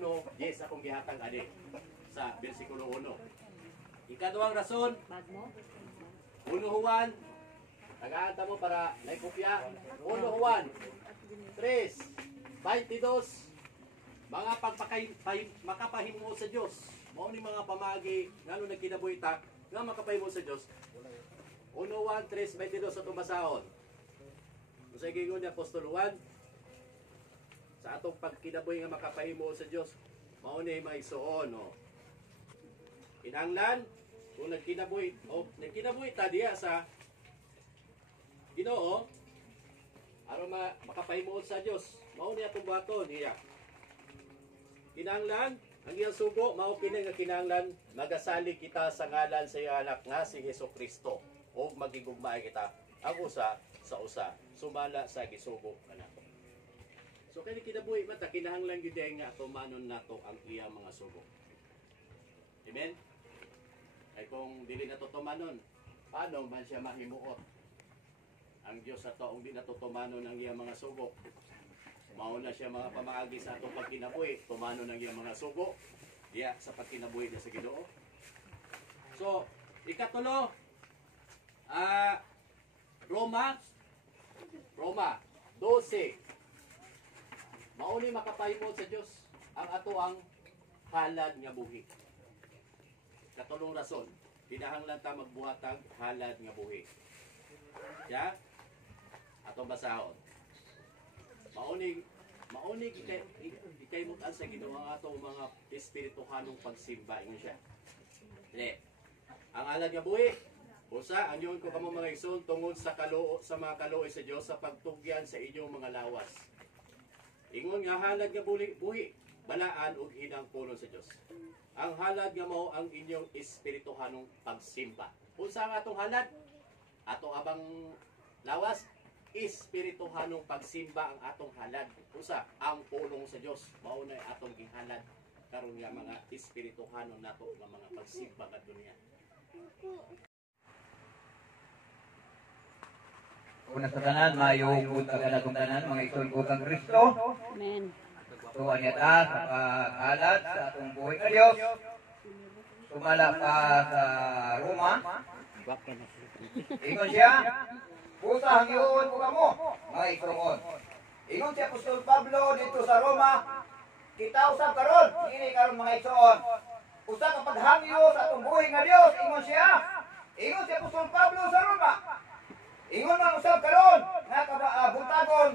1:10 akong gihatag ani sa bersikulo 1. Ikaduhang rason, 1 Juan, tagaan mo para naikopya. 1 Juan 3:22, mga makapahimo sa Dios. Mao ni mga pamagi ngano nagkinabuhi ta nga makapahimo sa Dios. 1 Juan 3:22 sa tumbasahon. Usa gingon ni Apostol Juan sa atong pagkinabuhi nga makapahimo sa Dios, mao ni maigsuon no. Kinahanglan kung nagkinabuhi ta diha sa Ginoo aron makapahimo sa Dios, mao ni atong buhaton niya. Kinahanglan ang iyang sugo mao kini nga kinahanglan magasali kita sa ngalan sa iyang anak nga si Hesukristo o magigugmaay kita ang usa sa usa sumala sa gisugo kanato. So kani kinabuhi mata kinahanglan gyud nga tumanon nato ang iyang mga sugo. Amen. Ay kung dili nato tumanon, paano man siya mahimuot? Ang Dios ato ang di nato tumanon ang iyang mga sugo. Mao na siya mga pamaagi sa atong pagkinabuhi, tumano ng iyang mga sugo diya sa pagkinabuhi niya sa Ginoo. So, ikatulo, Roma 12. Mao ni makapahimo sa Dios ang ato ang halad nga buhi. Katulong rason, kinahanglan ta magbuhatag halad nga buhi. Ya? Atong basahon. Mauni ikay mutan sa Ginoo ang atong mga espirituhanong pagsimba ingon siya. Dili. Ang halad nga buhi, usa anyon ko kamo mga igsoon tungod sa mga kaluoy sa Dios sa pagtugyan sa inyong mga lawas. Ingon nga halad nga buhi, balaan ug hinangpunon sa Dios. Ang halad nga mao ang inyong espirituhanong pagsimba. Unsa ang atong halad? Ato abang lawas, espirituhanong pagsimba ang atong halad. Usa ang pulong sa Dios mao na atong gihalad karon nga mga espirituhanon nato nga mga pagsimba nga dunya. Una sa tanan, mayong agad tanan, mga igsoon kang Kristo. Amen. Tuwa niya ta sa pag-alat sa atong buhay nga Diyos. Sumala pa sa Roma. Ingon siya, pusa hangyoon ko kamo, mga igsoon. Ingon si Apostol Pablo dito sa Roma, kita usab karon, ini karon mga igsoon. Usa ka paghangyo sa atong buhay nga Dios, ingon siya. Ingon si Apostol Pablo sa Roma. Ingon man usab karon nga buntagon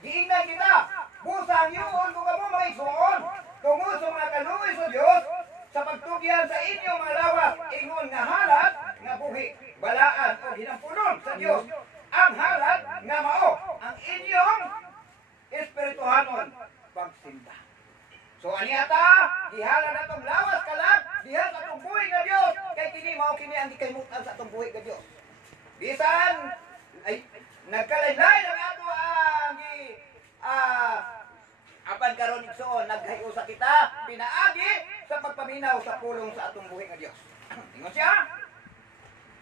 giingnan kita busang yuon ko kamo mga igsoon tungod sa mga kaluoy sa Dios sa pagtugyan sa inyong mga lawas ingon nga halad nga buhi balaan o hinampunon sa Dios ang halad nga mao ang inyong espirituhanon pagsimba. So aniata gihalad atong lawas kalag diha sa atong buhi nga Dios kay kini mao kini ang gikalimutan sa atong buhi nga Dios. Bisan ay nagkalain-lain ang ato ang apan karon igsoon naghayo sa kita pinaagi sa pagpaminaw sa pulong sa atong buhi nga Dios. Ingon siya.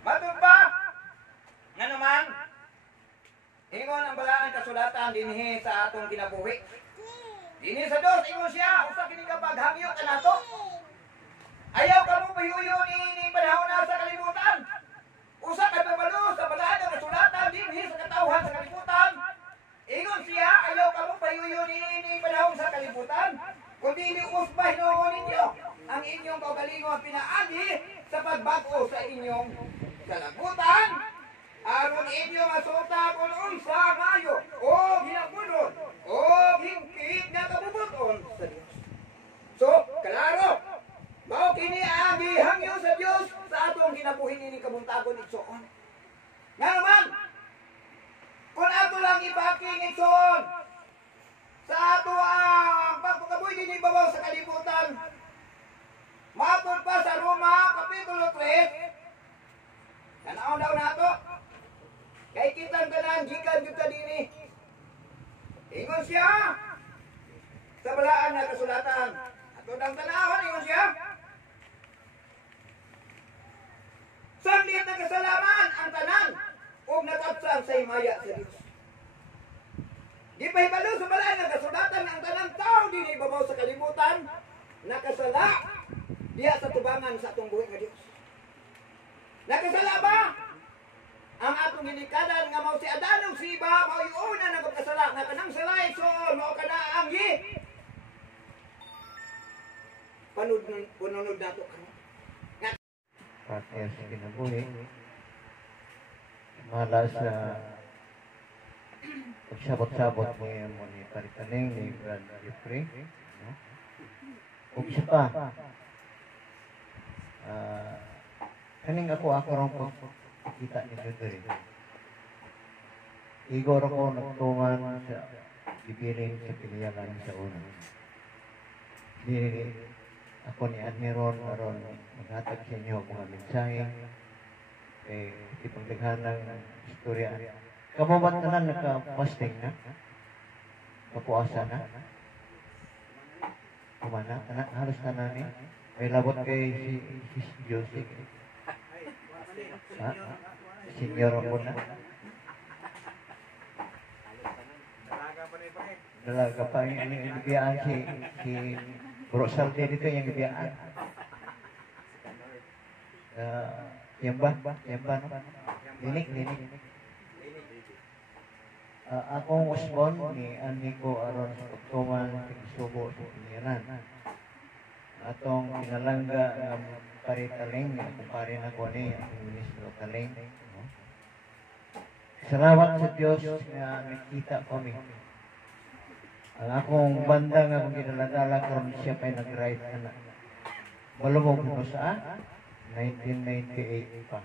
Matud ba? Nga naman ingon ang balaan kasulatan dinhi sa atong kinabuhi. Dinhi sa Dios ingon siya usa kini ka paghangyo kanato. Ayaw kamo payuyo ni panahon na sa kalibutan. Usa ka pabalo sa balaan nga kasulatan dinhi sa katawhan sa kalibutan. Ingon siya ayaw kamo payuyo ni panahon sa kalibutan. Kundi usbay noon ninyo ang inyong kaugalingon pinaagi sa pagbago sa inyong kalabutan. Aron inyo masuta kung unsa mayo o hinagunon o hingpit nga kabubuton sa Dios. So, klaro, mao kini ang gihangyo sa Dios sa atong kinabuhi ni kabuntagon igsoon. Nga naman, kung ato lang ipaking igsoon sa ato ang pagpakabuhi din ibabaw sa kalibutan, matod pa sa Roma Kapitulo 3, tanaw daw na ito, kay kitang tanan, gikan yung kadini. Ingon siya sa balaan na kasulatan. Ato ng tanawan, ingon siya. Saglit na kasalaman ang tanan o natapsang sa himaya sa Diyos. Di pa ibalo sa balaan na kasulatan ang tanang tao din ibabaw sa kalibutan. nakasala diya sa tubangan sa atong buhi nga Dios. Nakasala ba? Ang atong ginikadan nga mao si Adan ug si Eva mao yung una na pagkasala nga kanang salay so mao kana ang panunod nato karon. Partner sa kinabuhi. Mala sa pagsabot-sabot mo ni Paritaling ni Brad Jeffrey. No? Ug isa pa. Kaning ako rong kita ni Dudri. Igor ako nagtungan sa bibirin sa pilihan sa una. Dili ako ni Admiron aron maghatag sa inyo mga mensahe ipagdaghan ng istorya. Kamubat na naka-fasting na? Kapuasa na? Kumana? Halos na na ni? May labot kay si Josie. Ha? Senior ako na? Dalaga pa yung ibigayaan si Bro Salde dito yung ibigayaan. Yan ba? No? Linik. Akong usbon ni Aniko aron sa pagtuman sa Isubo sa Pilihanan. Atong kinalangga ng Paritaling, kumpare na ko ni ang Ministro Taling. No? Salamat sa Diyos na nakita kami. Ang akong banda nga kung ginaladala karon siya pa'y nag-ride na. Malumog ko sa 1998 pa.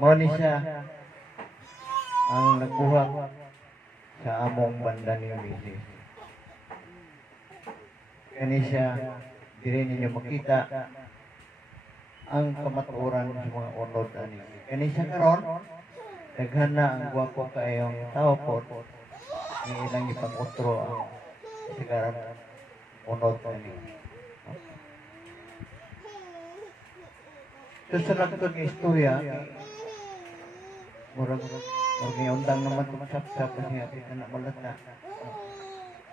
Mao ni siya ang nagbuhat sa among banda ni Mrs. Kani siya, diri ninyo makita ang kamatuoran sa mga unod ani. Kani siya karon, daghan na ang gwapo kayong tao po ni ilang ipag-utro ang sigaran unod ani. Susunod ko ng istorya, murag may undang naman kumasap-sap kasi apit na malat na.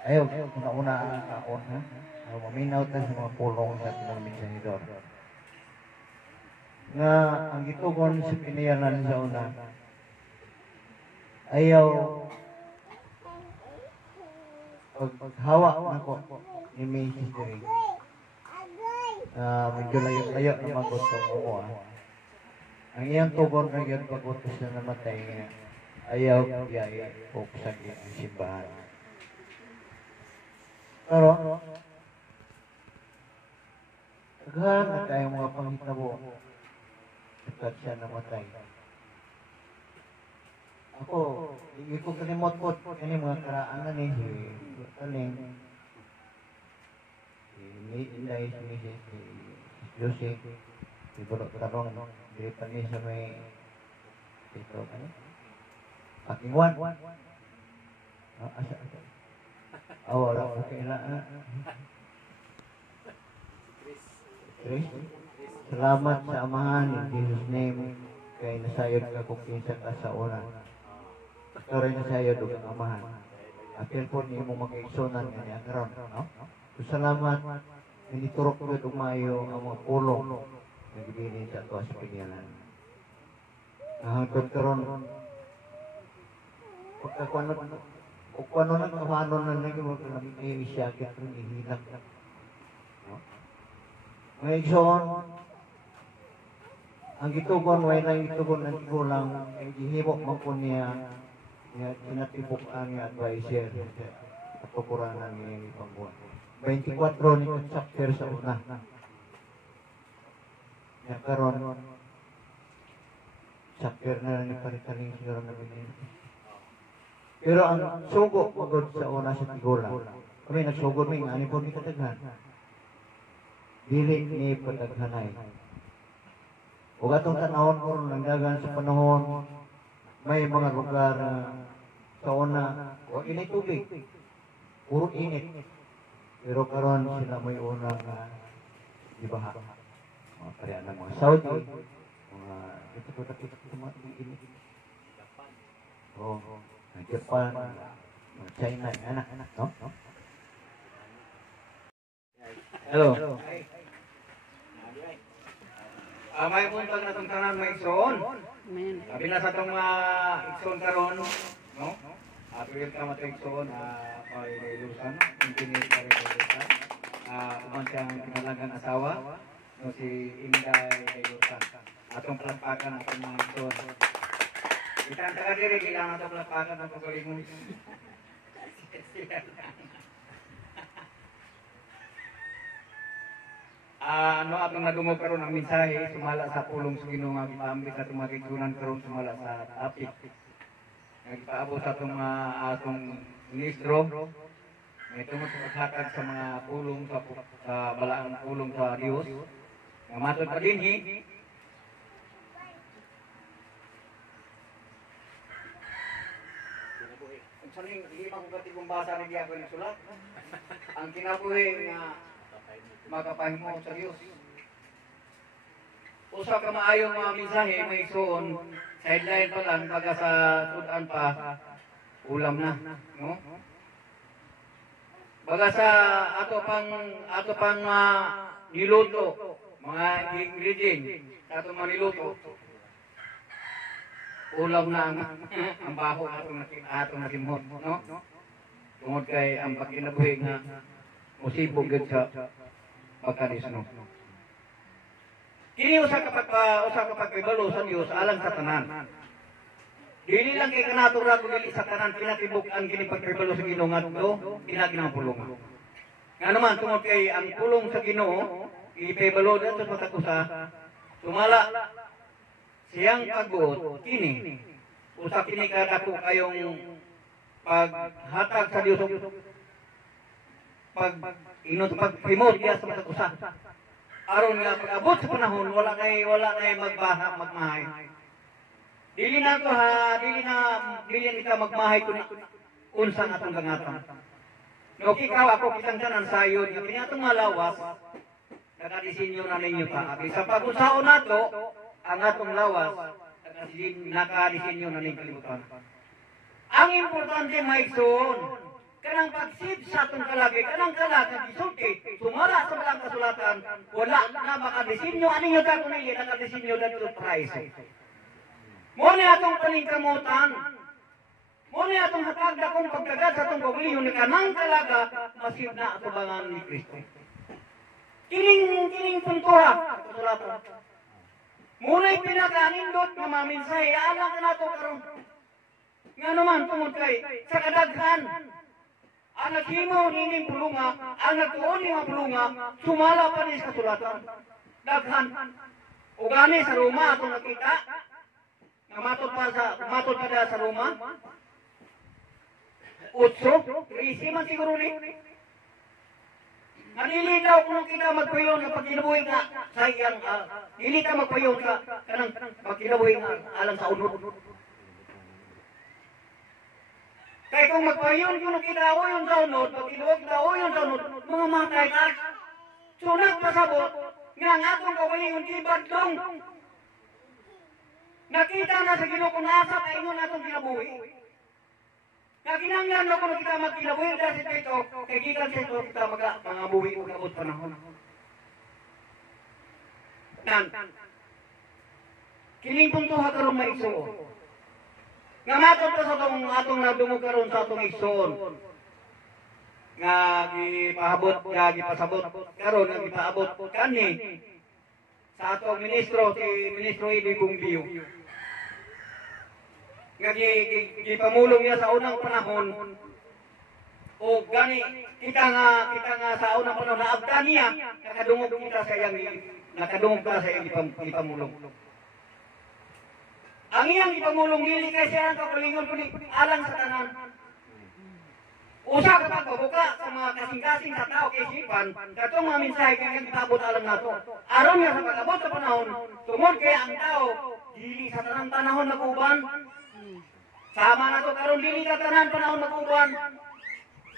Ayaw, una-una ang kaon, ha? Maminaw tayo sa mga pulong sa mga mensanidor. Nga, ang gitugon sa piniyanan sa una, ayaw, paghawa na ko ni Mrs. Diri. Medyo layo-layo na magutong mo, ha? Ang iyang tugon na yun pag-utos na namatay nga, ayaw biyay o kusagi ang simbahan. Pero, aghan na tayong mga panghitabo sapag siya namatay. Ako, hindi ko kalimot po kani mga karaan na ni si Taling, si Inday, si Josie, si Burot Tarong, di pa niya sa may ito, Pakingwan. Asa. Wala ko kailangan. Chris, salamat sa amahan in Jesus' name kay nasayod ka kung kinsa ka sa una. Ikaw rin nasayod ang amahan. Apil po niyo mong mag-iksunan nga niya karon, no? So salamat, initurok ko ito mayo ang mga pulong na gibinin sa ito sa pinyalan. Hanggang karon, pagkakuan kung ano na kamano na naging mga isyakit ng ihilak. May igsoon, ang gitugon, way na gitugon ng tigulang, ay gihibok man po niya, kinatibok ang advisor at pupuranan niya yung pangbuwan. 24 ni chapter sa una. Yan karon, chapter na ni Paritaling siguro na binili. Pero ang sugo pagod sa una sa tigulang, kami nagsugod may nga, po ni kataghan. Dili ni pataghanay. O atong tanahon ko nagdagan sa panahon, may mga lugar sa una, o inay tubig, puro init. Pero karon sila may unang ibaha. Mga parihan ng mga Saudi, mga ito mga init. Japan, China, anak-anak, no? Hello. May puntag na itong tanan may igsoon. Sabi na sa itong igsoon karon, no? Apil ka matay igsoon, pag-ilusan, continuous pag-ilusan. Kuman siyang kinalagang asawa, no, si Inday Ilusan. Atong palampakan atong mga igsoon. Itang taga-diri, kailangan atong palampakan ang pagkalingon. Ano atong nadungog karon ang mensahe sumala sa pulong sa Ginoo nga gipaambit sa mga igsunan karon sumala sa topic. Nagpaabot sa atong ministro may tungod sa paghatag sa mga pulong sa balaang pulong sa Dios. Nga matod pa dinhi saling lima kong katigong basa ni Diago ng sulat. Ang kinabuhi nga makapahimo sa Diyos. Usa ka maayong mga mensahe may igsoon, sideline pa lang, baga sa sudan pa, ulam na. No? Baga sa ato pang niluto, mga ingredient, ato mga niluto, ulam na ang baho atong nakimot. No? Tungod kay ang pagkinabuhi nga, musibog gud sa pagkadisno. Kini usa ka pagpibalo sa Dios alang sa tanan. Dili lang kay kanato ra dili sa tanan pinatibuk-an kini pagpibalo sa Ginoo ngadto pulong. Nga naman tungod kay ang pulong sa Ginoo ipibalo dito sa takusa tumala siyang pagbuot kini usa kini kadako kayong paghatag sa Dios pagpimot diya sa matakusa. Aron nga pag-abot sa panahon wala kay magmahay. Dili kita magmahay kun unsa atong gangatan. No kikaw ako kitang tanan sayod nga kiniatong malawas nakadisenyo na ninyo ta. Sa pag-usaon nato ang atong lawas nakadisenyo na ninyo kalibutan. Ang importante maigsoon kanang pagsib sa atong kalagi, kanang kalagi gisulti, sumara sa balang kasulatan, wala na makadesinyo, aning yung tako nili, nakadesinyo na ito price. Muna atong paningkamutan, muna atong hatag na kong pagkagad sa atong pagliyon, kanang kalaga, masib na ato bangan ni Kristo. Kining puntuha, kasulatan. Muna'y pinaka-anindot na maminsahe, alam ka na ito karon. Nga naman, tungod kay, sa kadaghan, ang naghimo nining pulunga, ang nagtuon ni mga pulunga, sumala pa ni sa kasulatan. Daghan. O gani sa Roma, atong nakita, na matod pa sa Roma, 8, man siguro ni. Nalilitaw kung kita magpayon na pagkinabuhi nga, sayang, dili ka magpayon ka, kanang pagkinabuhi nga, alang sa unod. Kaya kung magpayon kung kita o yung saunod, pag-inuwag kita o yung saunod, mga matay ka. So nagpasabot, nga ang atong kawalingon kibadlong. Nakita na sa Ginoo kung nasa pa ingon atong kinabuhi. Naginanglan na kung kita magkinabuhi dahil sa ito, kay gikan sa ito kita mga buhi o kabot panahon. Nan, kining puntuha karong maigsoon. Nga matod pa sa atong nadungog karon sa atong igsoon. Nga gipahabot, nga gipasabot karon nga gipaabot kani sa atong ministro si Ministro Ibi Bumbio. Nga gipamulong niya sa unang panahon o gani kita nga sa unang panahon na abdan niya nakadungog ka sa iyang gipamulong. Ang iyang ipamulong dili kay siya ang kapalingon kundi alang sa tanan. Usa ka pagbuka sa mga kasing-kasing sa tao kay isipan, katong mga mensahe kay iyang itabot alang nato. Aron nga sa pag-abot sa panahon, tungod kay ang tao dili sa tanang panahon naguban. Sama na to karon dili ka tanan panahon naguban.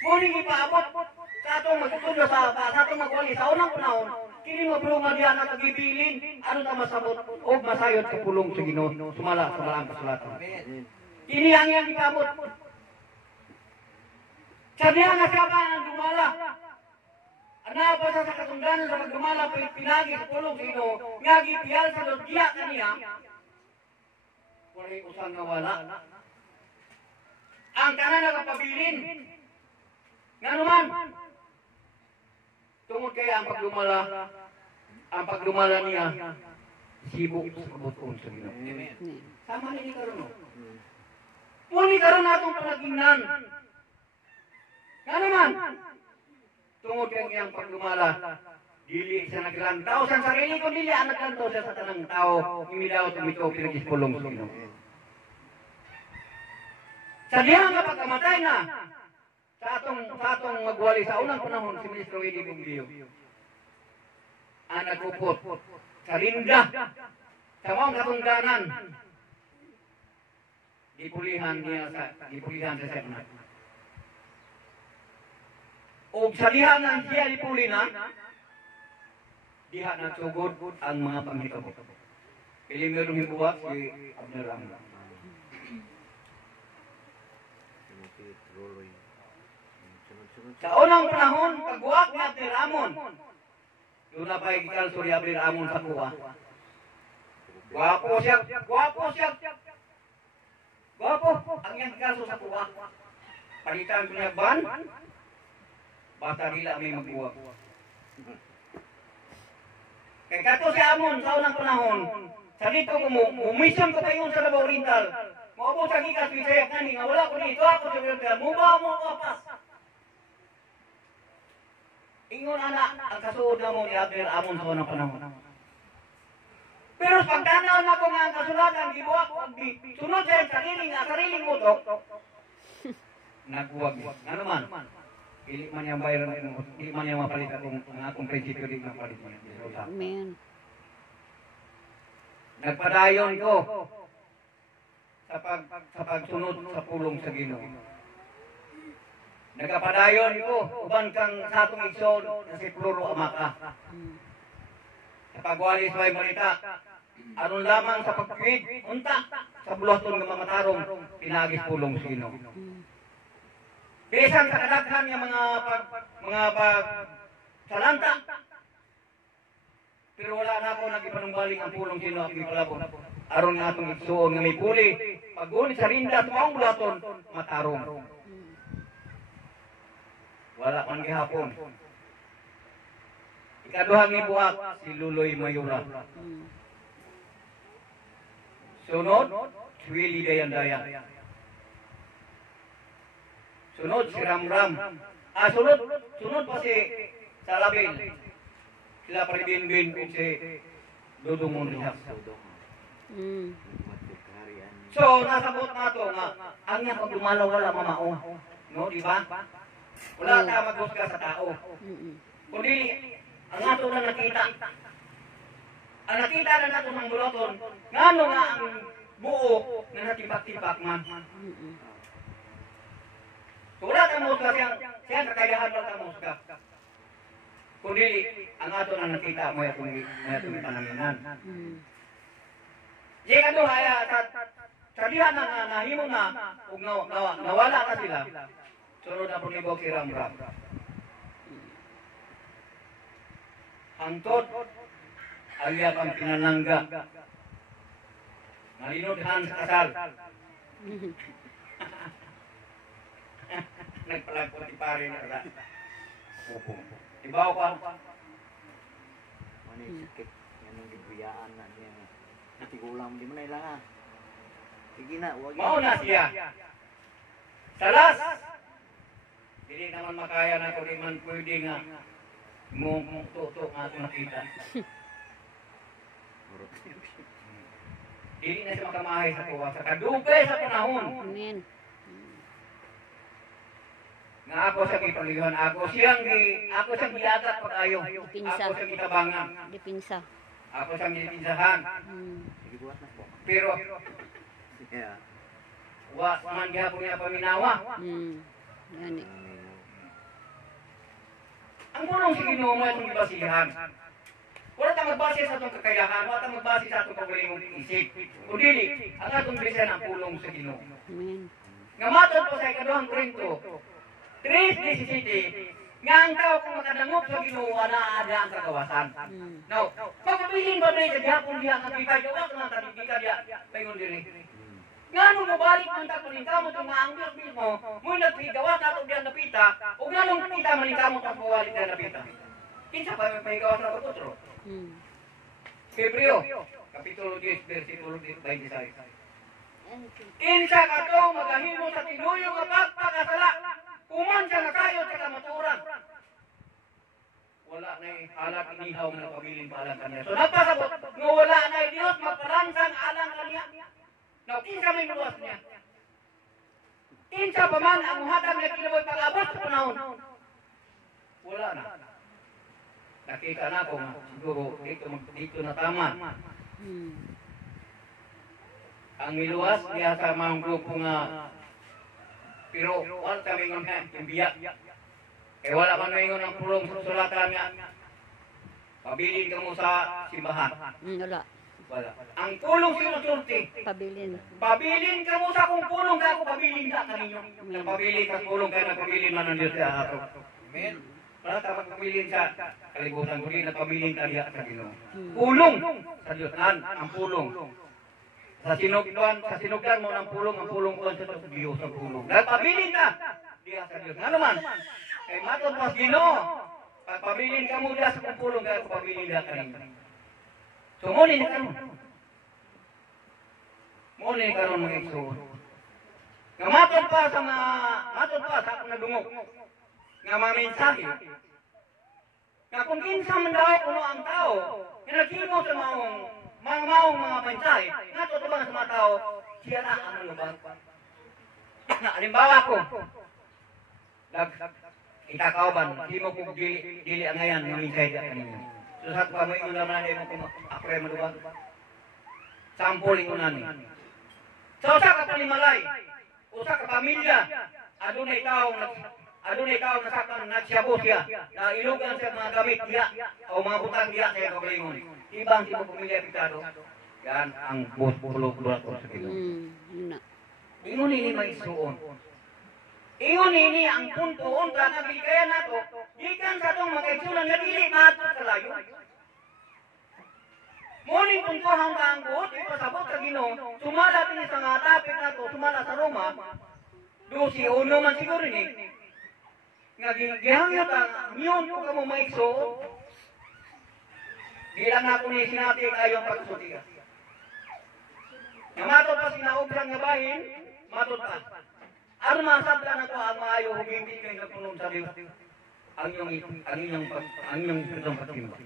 Muni ipaabot sa atong magtudlo sa atong magwali sa unang panahon. Kini mabulungan diyan at gibilin ano ta masabot o masayod sa pulong sa Ginoo sumala sa balang kasulatan. Kini ang iyang ipaabot. Sabihan nga siya ba ang dumala? Ana pa sa katungdanan sa pagdumala pinagi sa pulong sino, nga gipiyal sa lodya kaniya. Walay usang nawala. Ang tanan nakapabilin. Nga naman, tungod kaya ang pagdumala niya, sibok sa kabuton sa Ginoo. Sama ni karon no. Muni karon natong palagingnan. Nga naman, tungod kay iyang pagdumala, dili siya naglantaw sa sarili ko, dili ang naglantaw siya sa tanang tao, imidaw tumito pinagispulong sa Ginoo. Sa diha nga pagkamatay na, sa atong magwali sa unang panahon si Ministro Eddie Buglio, ang nagpupot sa linda, sa mga katungdanan, gipulihan sa Senat. O sa diha nga siya ipuli na, diha na sugod ang mga panghitabo. Pili merong hibuwa si Abner Amla. Sa unang panahon, pagbuwak ni Abner Amon, doon na pa ikikalso ni Abner Amon sa kuwa. Gwapo siya. Gwapo, ang iyang ikikalso sa kuwa. Palitan ko niya ban, basta nila may magbuwak. Kaya kato si Amon sa unang panahon, sa dito ko umisyon ko tayo sa Davao Oriental. Maupo sa gikas, Bisaya kani, nga wala ko dito, ako sa Oriental, muba mo kapas. Ingon anak, ang kasuod na mo ni Abner Amon sa unang panahon. Pero pagtanaw na ko nga ang kasulatan, gibuwak ko, sunod sa sariling utok, nagbuwag niya. Nga naman, hindi man yung bayran, hindi man yung mapalit akong prinsipyo din mapalit mo. Amen. Nagpadayon ko sa pagsunod sa pulong sa Ginoo. Nagapadayon ko, uban kang sa atong igsoon na si Floro Amaka. Sa pagwalis may malita, aron lamang sa pagpigid, unta, sa bulaton ng mamatarong, pinagis pulong sa Ginoo. Bisan sa kadaghan ng mga salanta. Pero wala na ako nagipanungbaling ang pulong sino ang ipalabot. Aron nga itong igsuon nga may puli. Pag-unit sa rinda at maong bulaton, matarong. Wala man gihapon. Ikaduhang ni buhak, si Luloy Mayura. Sunod, si Willie Dayan-Dayan. Sunod si Ramram. Sunod pa si Salabil. Sila Paribin-Bin o si Dudong Mondihak. So, nasabot na ito nga, ang nga pag lumalaw wala mamao. No, di ba? Wala ka maghusga sa tao. Kundi, ang ato na nakita. Ang nakita na nato ng bulaton, nga nga ang buo na natipak-tipak man. So, wala kang musga siyang kakayahan lang kang musga. Kundi, ang ato na nakita mo yung pananginan. Di ka doon, sa diha na nahimo na, kung nawala na sila, sunod na punibok si Ramram. Hangtod, aliyap ang pinanangga. Nalinodhan sa kasal. Nagpalagpo ni pare na ra. Opo. Ibaw pa. Ano yung sakit? Yan ang gibiyaan na niya. Natigulang, di mo na ilang sige na, huwag Mauna siya. Salas! Hindi naman makaya na kung di man pwede nga tutok nga ako nakita. Hindi na siya makamahay sa kuwa. Sa kadugay sa panahon. Amen. Nga ako sa kipalihan, ako siyang giagat pag-ayo. Pinsa. Ako siyang gitabangan. Dipinsa. Ako siyang gipinsahan. sige buhat na po. Pero, Yeah. wa man gihapon niya paminawa. Yan eh. Ang pulong sa Ginoo mo itong ibasihan. Wala tang magbase sa itong kakayahan, wala tang magbase sa itong kagulingong isip. Kundi, ang atong bilisan ang pulong sa Ginoo. Amen. Nga matod po sa ikaduhang Korinto, 3:17, Nga ang tao kung makadangop sa Ginoo ana ang kagawasan. Now, pagpabilin ba rin sa gihapon diha nga kita yo at man tadi kita dia payon diri. Ngano mo balik man ta kunin kamo tong ang Dios mismo, mo nagpigawa ka og diha napita, ug nganong kita man kamo ta pawali diha napita. Kinsa pa may gawa sa pagkutro? Hebreo, kapitulo 10, versikulo 26. Kinsa ka to magahimo sa tinuyo nga pagpakasala, kuman siya nga kayo sa kamaturan. Wala na alang inihaw nga pabilin pa alang kaniya. So nagpasabot, nga wala na Dios magpalansang alang kaniya. Now, kinsa may luwas niya? Kinsa pa man ang muhatag na kinaboy pag-abot sa panahon? Wala na. Nakita na ko siguro dito na tama. Ang miluwas niya sa mga grupo nga pero wala kami ng biyak. Eh wala man maingon ang pulong sa sulatan nga. Pabilin ka mo sa simbahan. Wala. Wala. Ang pulong sinusulti. Pabilin. Pabilin ka mo sa akong pulong ka ako pabilin ka kaninyo. Pabilin ka pulong ka nagpabilin man ang Diyos sa ato. Amen. Wala ka magpabilin sa kalibutan ko rin nagpabilin ka diya sa Ginoo. Pulong sa Diyos ang pulong. Sa sinugdan mo ng pulong ang pulong ko sa Diyos ang pulong. Nagpabilin ka diya sa Diyos. Ano man? Kay matod pas Ginoo. Pagpabilin ka mo diya sa akong pulong kaya ako pabilin diya kaninyo. So, muli na karon. Muli na karon mga igsoon. Nga matod pa sa akong nadungog. Nga mga mensahe. Nga kung kinsa man daw kuno ang tao, nga naghimo sa maong mga mensahe, nga totoo sa mga tao, siya na ang lubang. Halimbawa ko, itakauban, di mo kong dili ang ngayon ng mensahe diya kanina. So sa kamo yung naman na mo ako rin madubag. Sampol yung unan. So sa kapalimalay, usa ka pamilya, adunay tao nasaktan nagsiyabo siya, na ilugan sa mga gamit diya, o mga butang diya sa kabalingon. Ibang si mo pamilya pitado, yan ang bulok-bulok sa kilo. Ingon ini may suon. Ingon ini ang punto unta nga bigayan nato, gikan sa tong mga igsunan nga dili maadto sa layo. Muling punto hanggang buot, ipasabot sa Ginoo, sumala din sa nga tapit nato, sumala sa Roma, 12:1 man siguro ni. Nga gihangyo ta, nyon ko kamo maigso. Bilang ako ni sinati kayong pagsuti. Nga matod pa sinaubran nga bahin, matod pa. Ano masabla na ko ang maayo humindi kayo sa punong sa Diyos. Ang inyong pagdang patimba.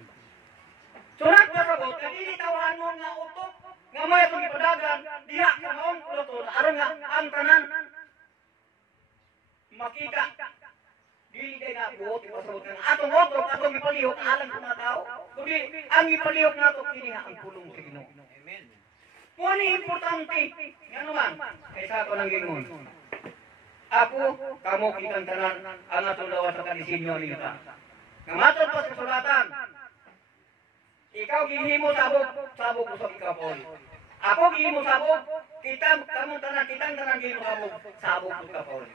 So nagpasabot, nagilitawahan mo nga utok, nga may itong ipadagan, diha ka maong puluton, aron nga ang tanan. Makita. Dili kay na buot, ipasabot nga. Atong utok, atong ipalihok, alang sa mga tao. Kundi, ang ipalihok na ito, kiniha ang pulong sa Ginoo. Amen. Kung importante, nga naman, kaysa ako ng gingon. Ako, kamo kitang tanan, ang atong lawas sa kanisinyo niyo ta. Nga matod pa sa sulatan, ikaw gihimo sabog usab ikaw Paul. Ako gihimo sabog, kitang tanan gihimo sabog ka Paul.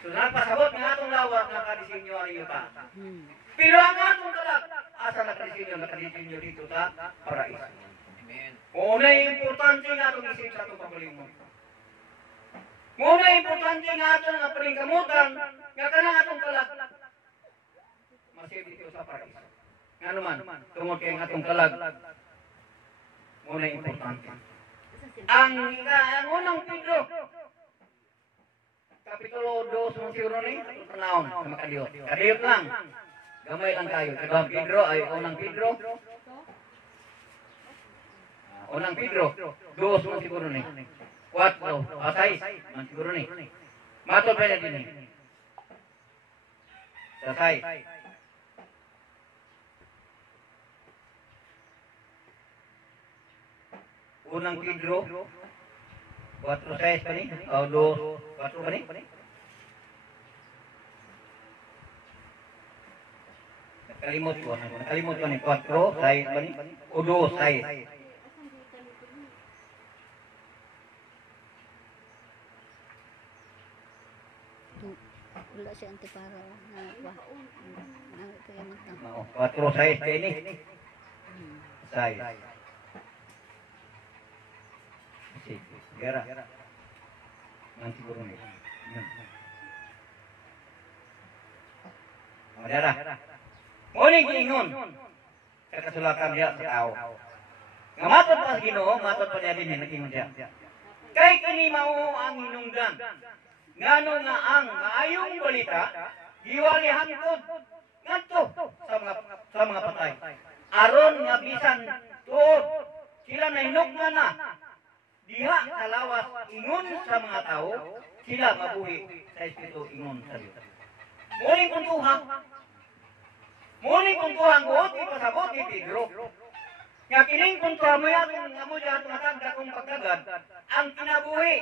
So nagpasabot nga atong lawas nga kanisinyo niyo ta. Pero ang atong kalag, asa na kanisinyo dito sa paraiso. Amen. Una importante nga atong isip sa atong pagpalingon. Muna importante nga ato nga palingkamutan nga kanang atong kalag masih dito sa paraiso. Nga naman, tungod kay atong kalag muna importante. Ang unang Pedro kapitulo 2 ng siguro ni tanawon sa makadiyot. Kadiyot lang. Gamay lang kayo. Kadang Pedro ay unang Pedro. Unang Pedro 2 ng siguro ni. 4, 6, man siguro ni. Matod pa na din ni. Sa 6. Unang Pedro 4:6 pa ni? O 2:4 pa ni? Nakalimot ko ni 4:6 pa ni? O 2:6. Wala si Antiparo. Kaya matang. Oo, 4 size kayo ni. Size. Sige, gara. Nang siguro ni. Madara. Muling ingon. Sa kasulatan niya sa tao. Nga matod pa sa Ginoo, matod pa niya din nagingon siya. Kay kini mao ang hinungdan. Ngano nga ang maayong balita giwali hangtod ngadto sa mga patay. Aron nga bisan tuod sila nahinugnan na diha sa lawas ingon sa mga tao, sila mabuhi sa espiritu ingon sa Dios. Muling puntuhan buot ipasabot ni Pedro. Nga kining puntuhan mo yan nga mo dyan matagda kong pagdagad ang kinabuhi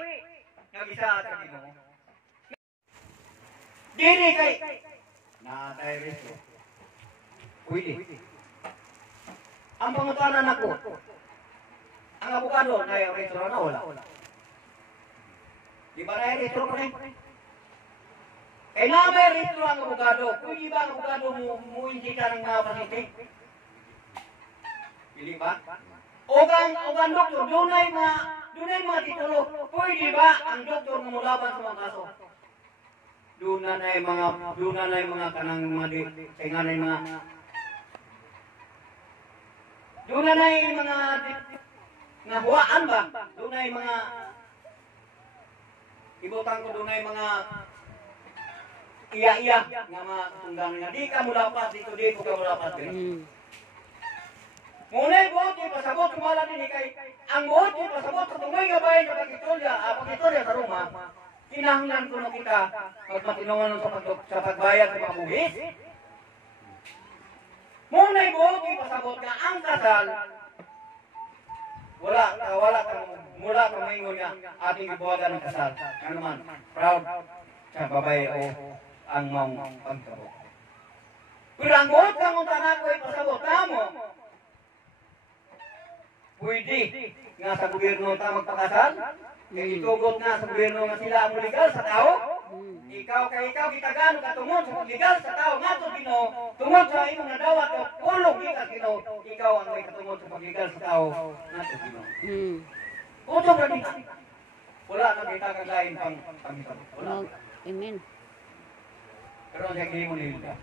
nga bisa sa Ginoo. Dili kay na tayo riso. Pwede. Ang pangutanan ako, ang abogado na yung riso na wala. Di ba na yung riso ko rin? Kaya na may riso ang abogado. Pwede ba ang abogado mo hindi ka ng mga pasiti? Pili ba? O ang doktor, dunay mga titulo. Pwede ba ang doktor na mulaban sa mga kaso? Doon na yung mga kanang mga sainganay mga doon na yung mga nga huwaan ba? Doon na yung mga ibutang ko doon na yung mga iya-iya nga mga tunggang nga di ka mulapas dito, di ko ka mulapas dito. Ngunay buot yung pasabot kumala din kay ang buot yung pasabot sa tungoy nga bayan sa pag-istorya sa Roma. Kinahanglan ko na kita magmatinungan sa pagbayad sa mga buhis. Muna'y buot ipasabot na ang kasal, mula kang maingon nga ating ibuwagan ng kasal. Ano man, proud sa babae o ang maong pagkabot. Pero ang buot kang untanan ko ipasabot na mo, pwede nga sa gobyerno ta magpakasal, kaya itugot nga sa gobyerno nga sila ang legal sa tao. Ikaw gitagano ka tungod sa legal sa tao nga to Ginoo. Tungod sa imong nadawat o pulong ka Ginoo. Ikaw ang may katungod sa paglegal sa tao nga to Ginoo. Utong ra kita. Wala na kita kagain pang panghisabot. Wala. Amen. Pero ang sige mo nila.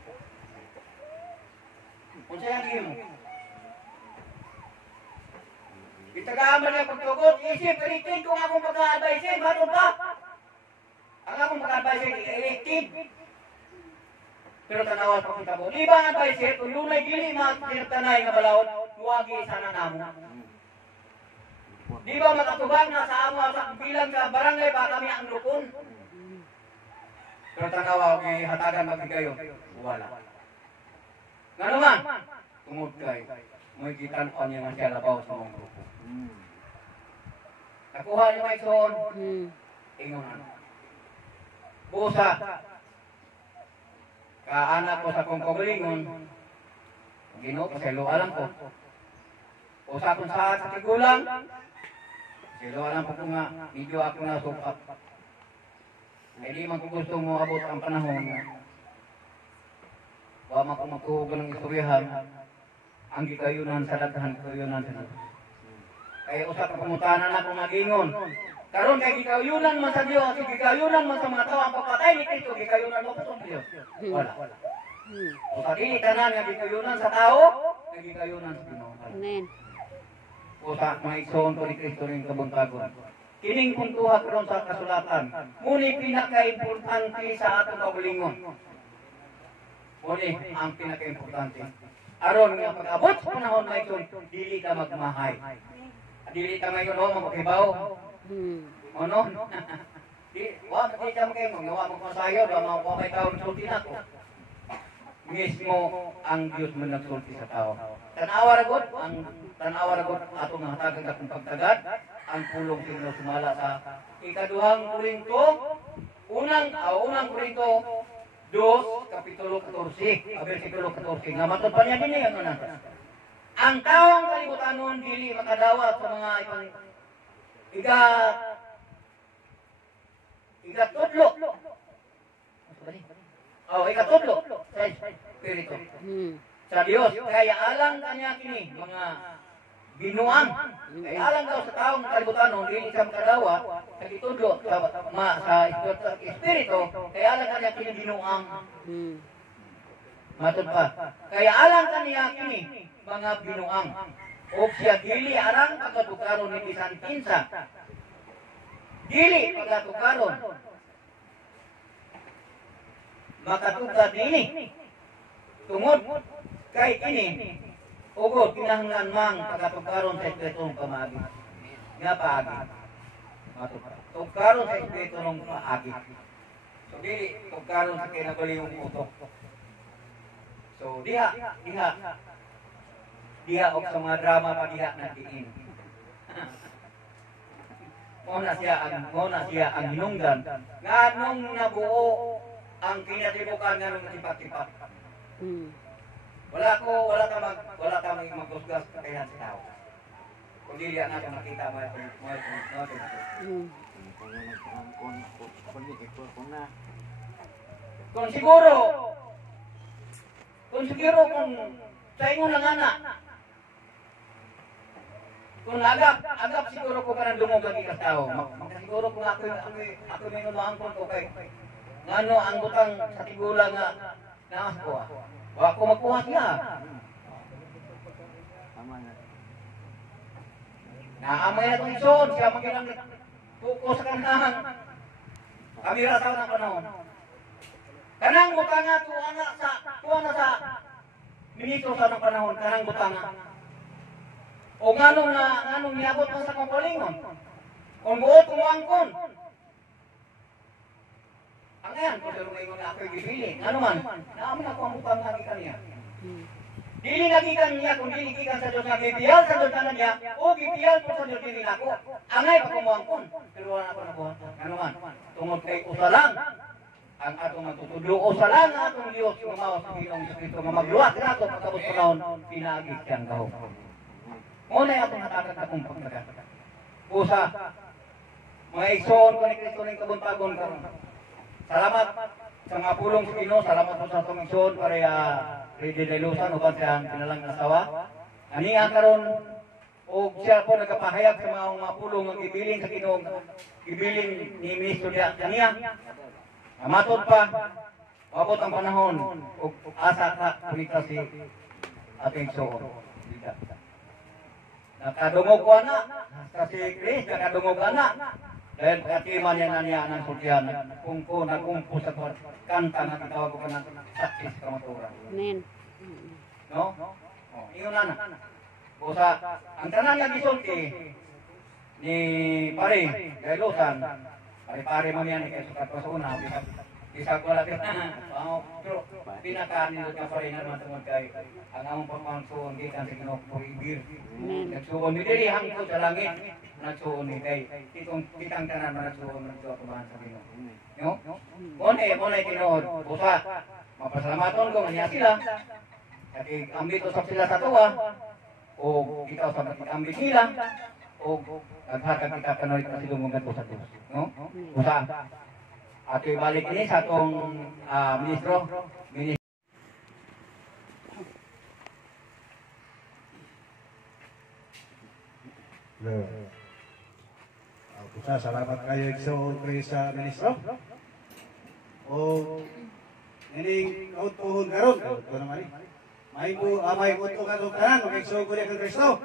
Kung sa'yo mo. Itagaman niya pagtugot, isip, ilitin kung akong pagka-advise, bato ba? Ang akong pagka-advise, ilitin. Pero tanawas pa kita po. Di ba ang advise, kung lunay dili matirtanay nga balawon, huwagi sana namo. Di ba makatubag na sa amo sa bilang sa barangay ba kami ang lupon? Pero tanawa, hatagan magbigayo. Wala. Nga naman, tungod kay, may kitan pa niya nga siya labaw sa mga grupo. Nakuha niyo may son, ingon. Busa, kaanak ko sa kong kagalingon, Ginoo, paselo alam ko. Usa kong sa tigulang, paselo alam ko nga, medyo ako na sukat. Ay di man ko gusto mo abot ang panahon. Wa man ko magkuhugan ng istoryahan, ang gikayunan sa daghan gikayunan sa Dios. Kaya usa ka pangutanan ako nagingon. Karon kay gikayunan man sa Dios, gikayunan man sa mga tao ang pagpatay ni Kristo, gikayunan mo sa Dios. Wala. Usa dili tanan nga gikayunan sa tao, nga gikayunan sa Ginoo. Amen. Usa maigsoon ko ni Kristo ning kabuntagon. Kining puntuha karon sa kasulatan, muni pinaka-importante sa atong kaugalingon. Muni ang pinaka-importante. Aron nga pag-abot sa panahon na ito, dili ka magmahay. Dili ka ngayon o magpakibaw. Ano? Dili ka magayon, magawa mo masayo, wa mo may tao nagsulti na ko. Mismo ang Diyos mo nagsulti sa tao. Tanawa ragot atong hatagan akong pagtagad, ang pulong sino sumala sa ikaduhang Korinto, unang Korinto, 2, Kapitulo 14, versikulo 14. Nga matod pa niya din ano na. Ang taong kalibutanon dili makadawat sa mga igatudlo. ikatudlo sa Espiritu. Sa Dios, kaya alang kanya kini, mga binuang. Kaya alang daw sa taong kalibutan, dili sa makadawa, sa itudlo, sa Espiritu, kaya alang kanya kini binuang. Matod pa. Kaya alang kanya kini, mga binuang. O siya dili arang pagkatukaron ni bisan kinsa. Dili pagkatukaron. Makatugad ini. Tungod kay kini ugod kinahanglan mang pagkatukaron sa Espiritu ng pamaagi. Nga paagi. Tukaron sa Espiritu ng paagi. So dili tukaron sa kinabaliwang utok. So diha og sa mga drama pa diha na diin. Muna siya ang hinungdan nganong nabuo ang kinatibukan nganong natipak-tipak. Wala ka magusgas kaya sa tao. Kundi diya natin makita mo kung siguro kung sa ingon lang anak, kung agap siguro ko ka nang dumog ang ikas tao, siguro kung ako may numaangkon ko kay ngano ang butang sa tigula nga naas ko wa ko magkuha siya. Naamay na itong ison, siya magilang tuko sa kanang kamera sa unang panahon. Kanang butanga tuwa na sa ministro sa unang panahon, kanang butanga. O nganong niabot man sa kampalingon. Kung buot kumuangkon. Ang yan, kung sa lumayngon na ako'y gipili. Ngano man, naaman ako ang butang nga gikan niya. Dili nagikan niya, kung dili gikan sa Diyos nga gipiyal sa Diyos na niya, o gipiyal po sa Diyos dili ako. Angay pa kumuangkon. Pero wala ako nabuhat. Ngano man, tungod kay usalang, ang atong magtutudlo, usalang ang atong Diyos, gumawa sa Ginong Kristo, nga magluwat na ito, pagkabot panahon, pinagis siyang kahong. Muna yung atong natakot na kung pagkagat. Usa, mga igsoon ko ni Kristo ng kabuntagon karon. Salamat sa mga pulong sa Ginoo, salamat po sa atong igsoon para Rede de Lusan uban siyang pinalang asawa. Aniya karon og siya po nagapahayag sa mga pulong nga gibilin sa Ginoo, gibilin ni Ministro diya kaniya. Amatod pa, abot ang panahon ug asa ka kunika si ating igsoon. Nakadungog ko na, kasi Chris, nakadungog na. Dahil katiman yan niya ng sultihan, kungko, nagkumpo sa kanta na kitawag ko ka ng saksi sa kamaturan. Amen. No? Ingon na. Busa, ang tanan nga gisulti ni Pare, Gailusan, pare-pare mo niyan, kaya sukat pa sa una, isa ko lang pero pinakaan nila ka pa rin naman tungkol kay ang among pagmangsuon gikan sa Ginoo prohibir. Nagsuon ni diri hangtod sa langit, nagsuon ni kay kitang tanan nagsuon kumahan sa Ginoo. No? Mo tinuod busa. Mapasalamaton ko nga sila. Kay ambito sa sila sa tuwa o kita sa ambit nila o naghatag kita kanoy sa silungan kadto sa Dios. No? Busa. At ibalik ini sa atong ministro. Salamat kayo igsoon sa ministro. O ining kautuhon karon, ito naman may uto ka tanan, mag-igsoon ko niya kang Kristo.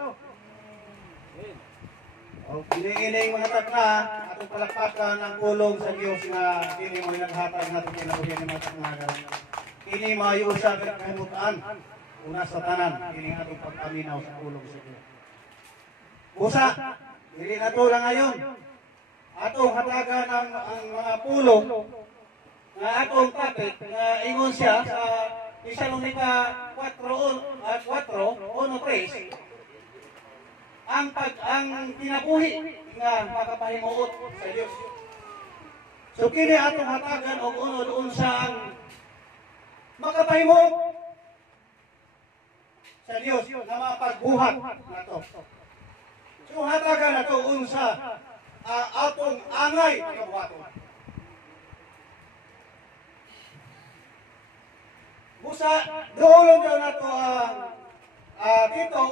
O ining mga takna, atong palakpakan ang pulong sa Diyos na kini mo naghatag natin kinabuhi ng mga takna. Kini mayo sa kahimutaan, una sa tanan, kini atong pagpaminaw sa pulong sa Diyos. Busa, dili na to lang ngayon. Atong hatagan ang mga pulong na atong topic na ingon siya sa Tesalonica 4:1-3 ang kinabuhi nga makapahimuot sa Dios. So kini atong hatagan og unod unsa ang makapahimuot sa Dios na mapagbuhat nato. So hatagan nato unsa atong angay kabuhaton. Usa, doolong daw na to ang Tito,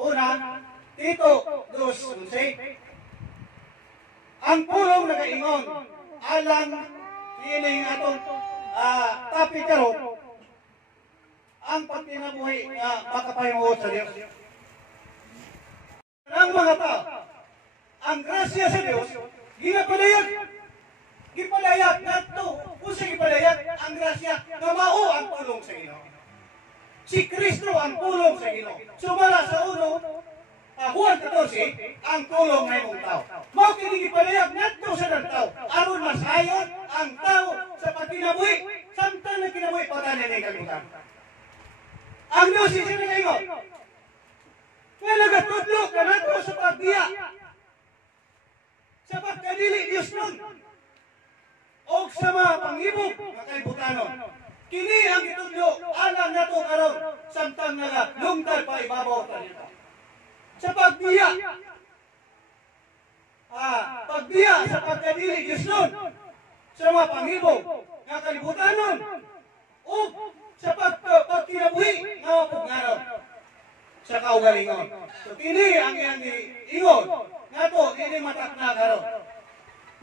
una, Tito 2:11. Ang pulong nagaingon, alang kining atong topic karon, ang pagkinabuhi nga makapahimuot sa Dios. Ang mga tao, ang grasya sa Dios, gipalayag nato, usa gipalayag ang grasya nga mao ang pulong sa Ginoo. Si Kristo ang pulong sa Ginoo. Sumala sa uno, Juan 14, ang pulong ng imong tao. Mao kini gipalayag nato sa tao, aron masayon ang tao sa pagkinabuhi, samtang nagkinabuhi pagani ni kalibutan. Ang Dios is sinagayon. Nga nagatudlo ka nato sa pagbiya. Sa pagkadili Dios nun. O sa mga pangibog nga kalibutanon. Kini ang itudlo, alam nato karon samtang lungtad pa ibabaw kanila. Sa pagbiya. Pagbiya sa pagkadili Dios nun. Sa mga pangibog nga kalibutanon. O sa pagkinabuhi nga mapugnanon sa kaugalingon. So kini ang iyang ingon nato kini matakna karon.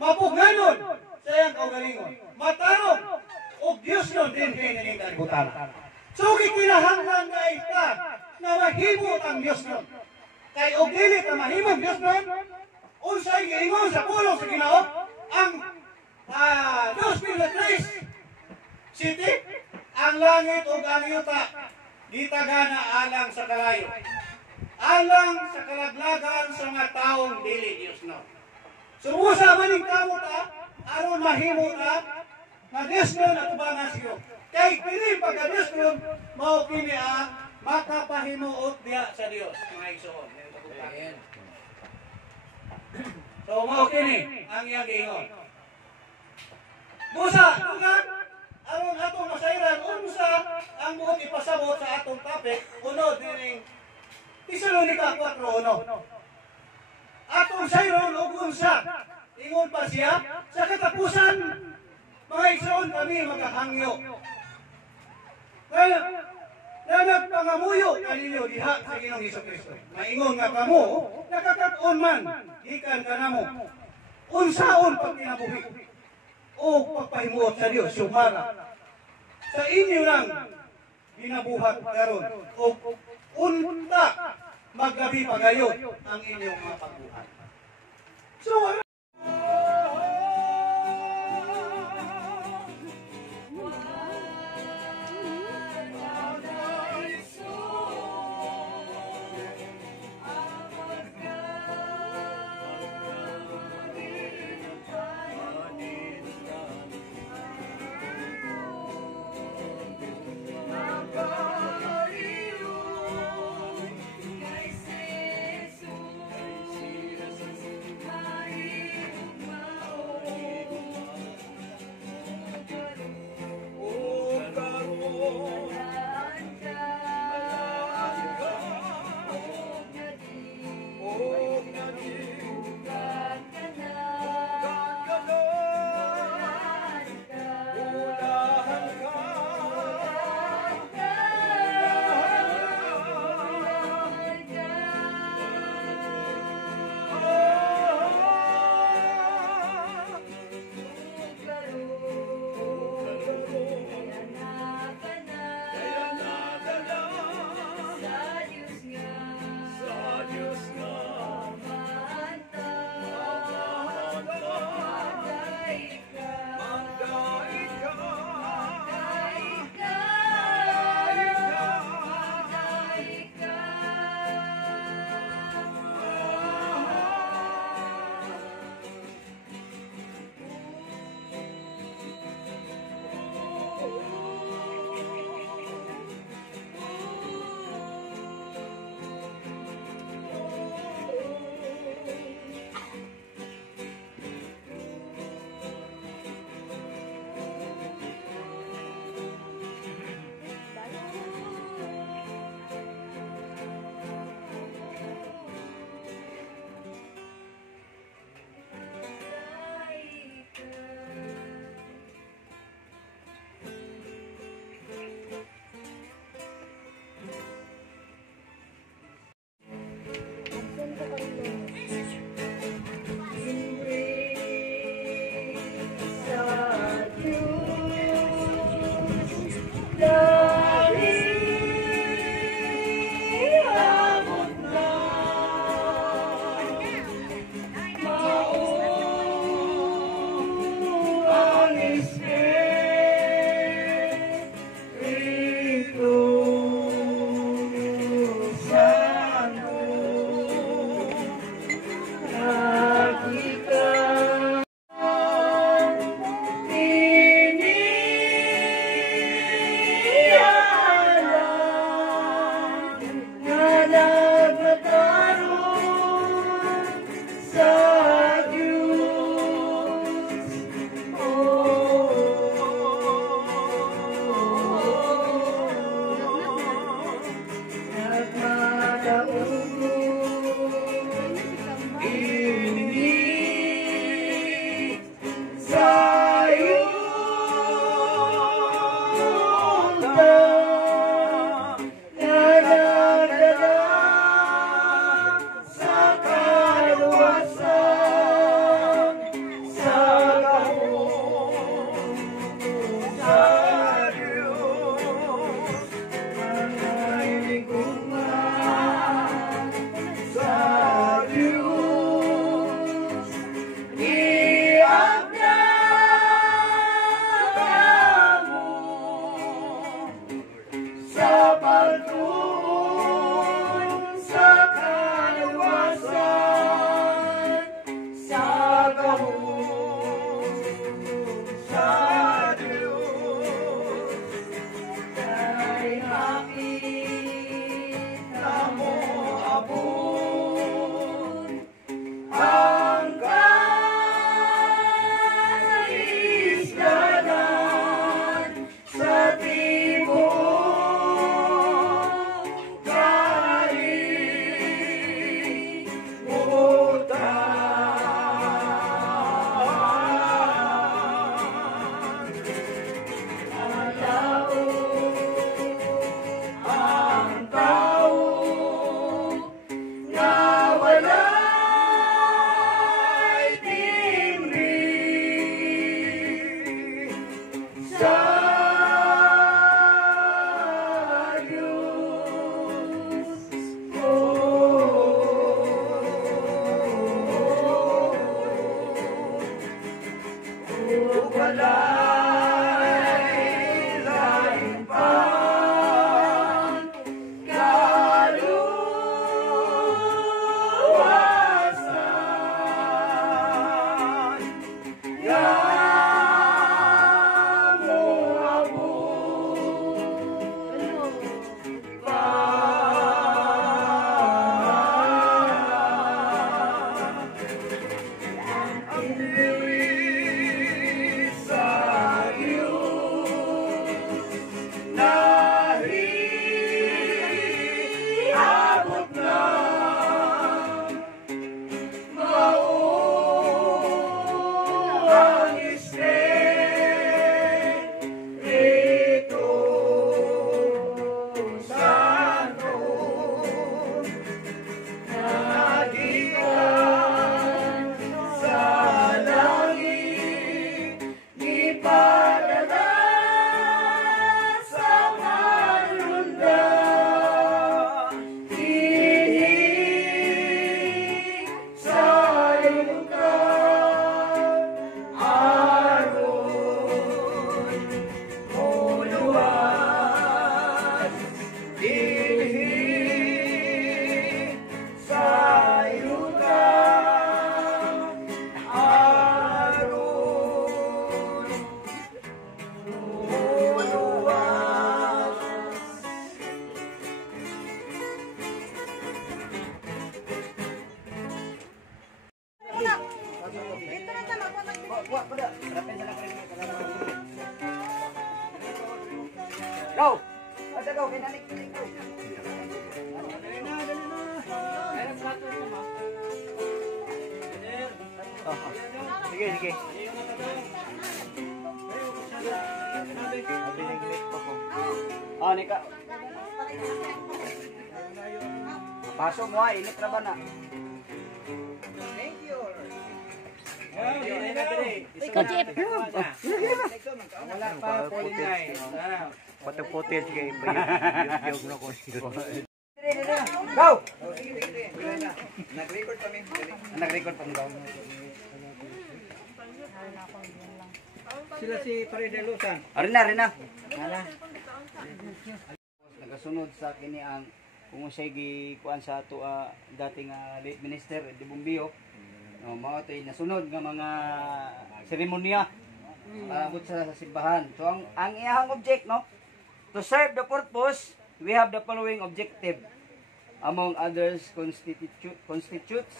Mapugnanon sa iyang kaugalingon. Matarong og Dios nun din kini ning kalibutan. So kinahanglan na ita na mahimot ang Dios nun. Kay og dili ta mahimot Dios nun, unsay giingon sa pulong sa Ginoo ang 2:3 City, ang langit ug ang yuta gitagana alang sa kalayo. Alang sa kalaglagan sa mga taong dili Dios no. Sumusa man ning kamo ta aron mahimo ta na Dios no natubangan siyo. Kay kini pagka Dios no mao kini makapahimuot diha sa Dios mga igsoon. So mao kini ang iyang giingon. Busa tugan aron atong masayran unsa ang buot ipasabot sa atong topic unod dining Tesalonica 4:1. Atong sayron og unsa ingon pa siya sa katapusan mga igsoon kami magahangyo. Kaya nagpangamuyo kaninyo diha sa Ginoong Hesukristo. Maingon nga kamo nakakat-on man gikan kanamo. Unsaon pagkinabuhi o pagpahimuot sa Dios sumara sa inyo lang ginabuhat karon o unta maggabi pagayon ang inyong mga pagbuhat. So Kay Jesus, pagtuon sa kaluwasan sa gahong sa Diyos kay hapit na mo abot ang kaisdanan sa timog kalimutan. Ang tao na wala'y timbre sa Diyos. Wala'y lain pang kaluwasan nga mo abot pa. Diri sa Diyos nahiabot na mao ang Espiritu Santo nagikan sa langit ipadala sa malunda ihig sa lugar aron muluwas ihig sa lugar aron muluwas. Go! Asa go, kinalik. Sige, sige. Oh, nika. Pasok mo ha, init na ba na? Thank you. Ikaw, Jeff. Wala pa, polinay. Puti-puti, sige. Yung na ko. Go! Nag-record kami. Nag-record kami daw. Sila si Paride Lusan. Arina. Nagasunod sa kini ang kung sa'y gikuan sa ato dating late minister di Bumbio. No, mao tay nasunod nga mga seremonya abot sa simbahan. So ang iyang object, no, to serve the purpose, we have the following objective. Among others constitutes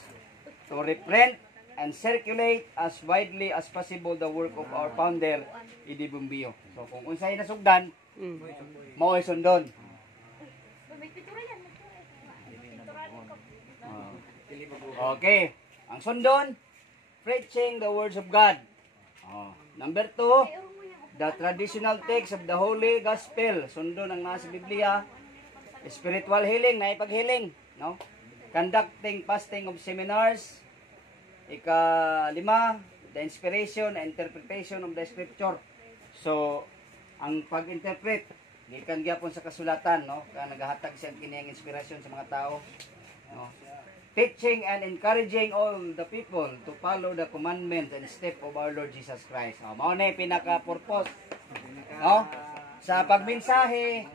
to reprint and circulate as widely as possible the work of our founder, Idi Bumbio. So kung unsay nasugdan, mao ay sundon. Okay. Ang sundon, preaching the words of God. Number 2, the traditional text of the Holy Gospel. Sundon ang nasa Biblia. Spiritual healing, naipaghealing. No? Conducting fasting of seminars. Ika-5, the inspiration and interpretation of the scripture. So, ang pag-interpret, gikan gyapon sa kasulatan, no? Kaya naghahatag siyang kiniyang inspirasyon sa mga tao. No? Teaching and encouraging all the people to follow the commandments and step of our Lord Jesus Christ. Mao na pinaka-purpose. No? Sa pagmensahe,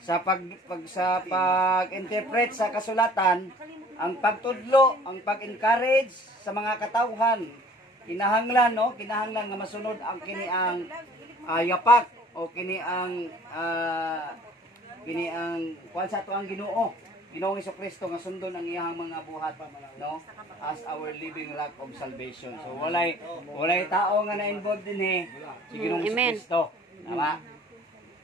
sa pag-interpret sa kasulatan, ang pagtudlo, ang pag-encourage sa mga katawhan, kinahanglan nga masunod ang kini ang yapak o kini ang kuan sa ato ang Ginoo. Ginoong Hesukristo nga sundon ang iyang mga buhat as our living rock of salvation. So walay tao nga na-involved din si Ginoong Hesukristo. Tama?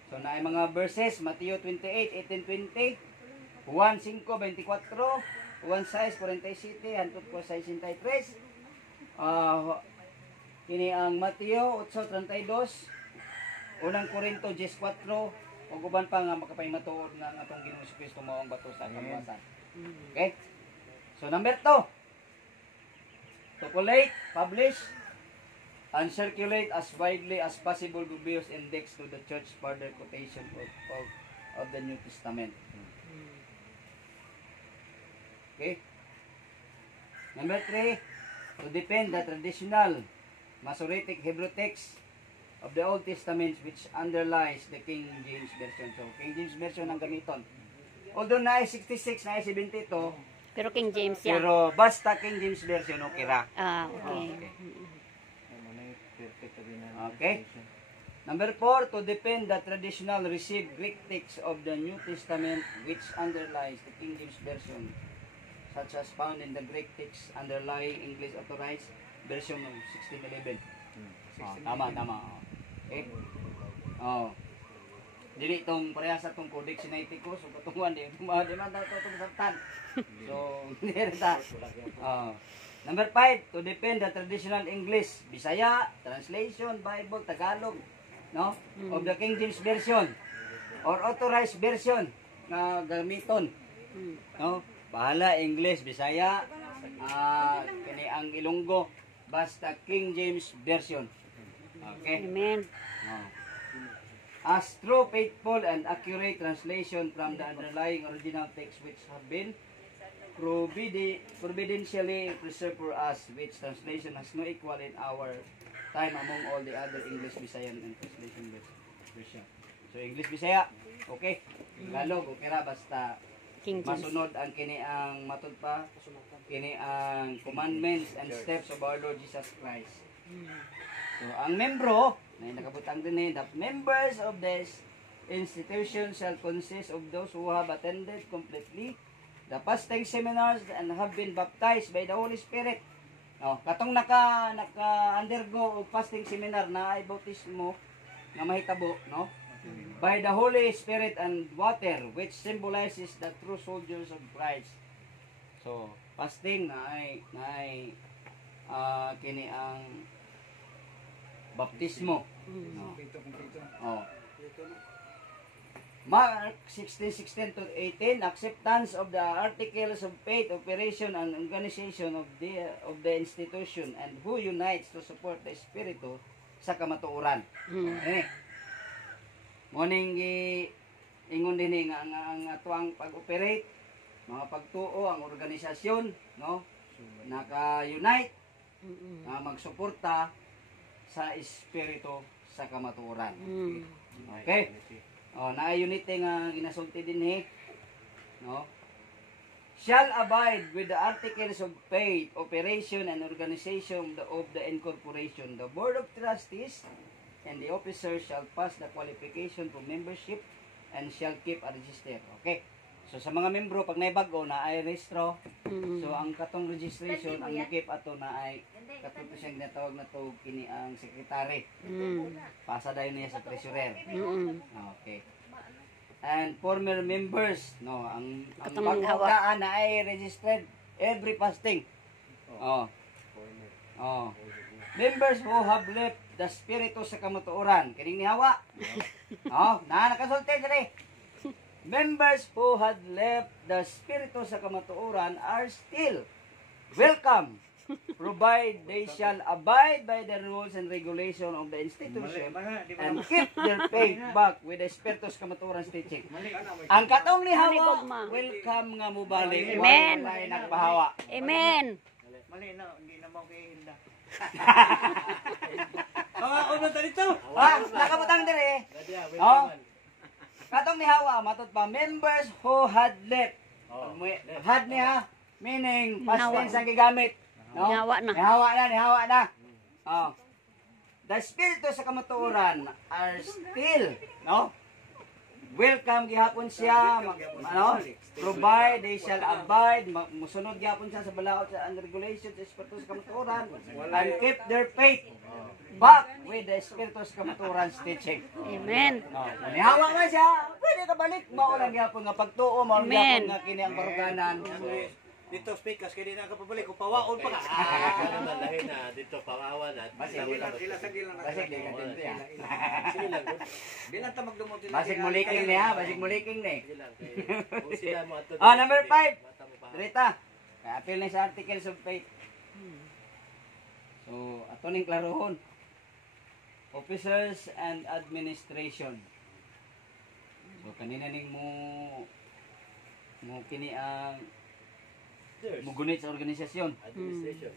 So naay mga verses, Mateo 28:18-20, Juan 5:24, Juan 6:47 hangtod po 63. Kini ang Mateo 8:32, unang Korinto 10:4, ug uban pa nga makapahimatuod nga ang atong Ginoong Hesukristo mao ang bato sa kaluwasan. Okay? So number 2, to collate, publish, and circulate as widely as possible Gubbio's index to the church further quotation of the New Testament. Okay? Number 3, to defend the traditional Masoretic Hebrew text of the Old Testament which underlies the King James Version. So, King James Version ang gamiton. Although na 66, na 72, Pero King James yan. pero basta King James Version, okay ra. Okay. Okay. Number 4, to defend the traditional received Greek text of the New Testament which underlies the King James Version, such as found in the Greek text underlying English Authorized Version of 1611. Tama. Okay. Dili itong parehas sa itong Codex Sinaiticus, so patunguan di man daw itong sabtan. So, hindi rin ta. Number 5, to defend the traditional English, Bisaya, translation, Bible, Tagalog, of the King James Version or authorized version na gamiton. Bahala English, Bisaya, kini ang Ilonggo, basta King James Version. Okay? Amen. As true, faithful, and accurate translation from the underlying original text which have been providentially preserved for us, which translation has no equal in our time among all the other English, Visayan, and translation version. So English, Bisaya, okay. Tagalog, okay ra, basta King James. masunod ang kini ang matud pa, kini ang commandments and steps of our Lord Jesus Christ. So ang membro, na nakabutang din the members of this institution shall consist of those who have attended completely the fasting seminars and have been baptized by the Holy Spirit. Katong naka-undergo og fasting seminar na ay bautismo nga mahitabo, by the Holy Spirit and water, which symbolizes the true soldiers of Christ. So, fasting na ay kini ang baptismo. Mark 16:16-18, acceptance of the articles of faith, operation and organization of the institution, and who unites to support the Espiritu sa kamatuoran. Morning ingon din nga ang atuang pag-operate, mga pagtuo ang organisasyon, naka-unite magsuporta sa Espiritu sa kamatuoran. Okay? Na-unity nga ginasulti din shall abide with the articles of faith, operation, and organization of the incorporation. The board of trustees and the officers shall pass the qualification for membership and shall keep a register. Okay? So sa mga membro, pag naibago na ay rehistro, so ang katong registration, ang keep ato na ay katong siyang natawag na to kini ang secretary. Pasa dayon niya sa treasurer. Okay. And former members, ang pagkakaan na ay registered every fasting. Members who have left the Espiritu sa kamatuoran, kining nihawa. Nakasulti diri. Members who had left the Espiritu sa kamatuoran are still welcome, provided they shall abide by the rules and regulation of the institution and keep their faith back with the Espiritu sa kamatuoran's teaching. Ang katong nihawa, welcome nga mubalik. Amen. Wala nagpahawa. Amen. Mali na, hindi na mo kay Hilda. Nakabutang diri. Katong nihawa matud pa members who had left. Had niya meaning past Nihawa. tense ang gigamit. No? Nihawa na. Nihawa na. Oh. The spirito sa kamatuoran are still, no? Welcome gihapon siya, provide, they shall abide, musunod gihapon siya sa balaod sa and regulations sa spirito sa kamatuoran, and keep their faith back with the spirito sa kamatuoran's teaching. Amen. No, nihawa nga siya, pwede ka balik, maulang gihapon nga pagtuo, maulang Amen. gihapon nga kini ang baruganan. Dito speakers kaya di na kapabalik kung pawaon pa ka. Ano naman lahi na dito pangawan at Basig di ka tinto ya. sige lang. Bilang ta magdumutin. Basig muliking ni ha, basig muliking ni. Sige lang. Kung sila mo ato. Number 5. Rita, appeal na sa Articles of Faith. So, ato ning klarohon. Officers and administration. So, kanina ning mo kini ang mugunit sa organisasyon. Administration.